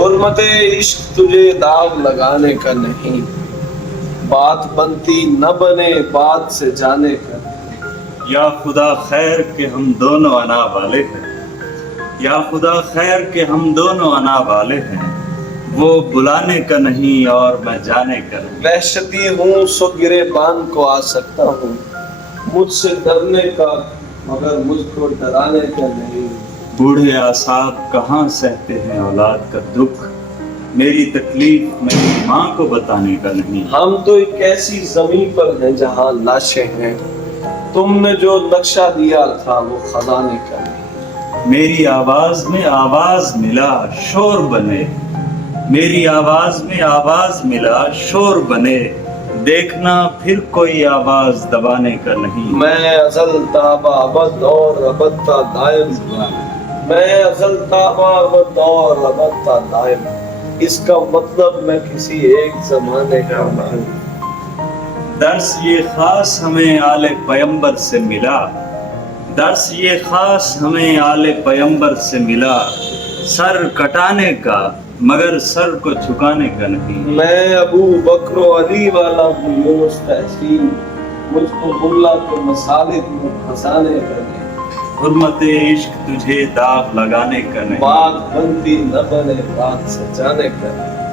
حرمت عشق تجھے داغ لگانے کا نہیں، بات بنتی نہ بنے بات سے جانے کا۔ یا خدا خیر کہ ہم دونوں انا والے ہیں، یا خدا خیر کہ ہم دونوں انا والے ہیں، وہ بلانے کا نہیں اور میں جانے کا نہیں۔ وحشتی ہوں سو گرے بان کو آ سکتا ہوں، مجھ سے ڈرنے کا مگر مجھ کو ڈرانے کا نہیں۔ بوڑھے اعصاب کہاں سہتے ہیں اولاد کا دکھ، میری تکلیف میری ماں کو بتانے کا نہیں۔ ہم تو ایک ایسی زمین پر ہیں جہاں لاشیں ہیں، تم نے جو نقشہ دیا تھا وہ خزانے کا نہیں۔ میری آواز میں آواز ملا شور بنے، میری آواز میں آواز ملا شور بنے، دیکھنا پھر کوئی آواز دبانے کا نہیں۔ میں ازل تابا ابد اور ابد تا دائم، میں ازل تابا ابد اور ابد تا دائم، اس کا مطلب میں کسی ایک زمانے کا ہوں۔ درس یہ خاص ہمیں آل پیمبر سے ملا، درس یہ خاص ہمیں آل پیمبر سے ملا، سر کٹانے کا مگر سر کو جھکانے کا نہیں۔ میں ابو بکر و علی والا ہوں یونس تحسین، مجھ کو بلا تو مسالک میں پھنسانے کا نہیں۔ حرمت عشق تجھے داغ لگانے کا نہیں۔ بات بنتی نہ بنے بات سے جانے کا نہیں۔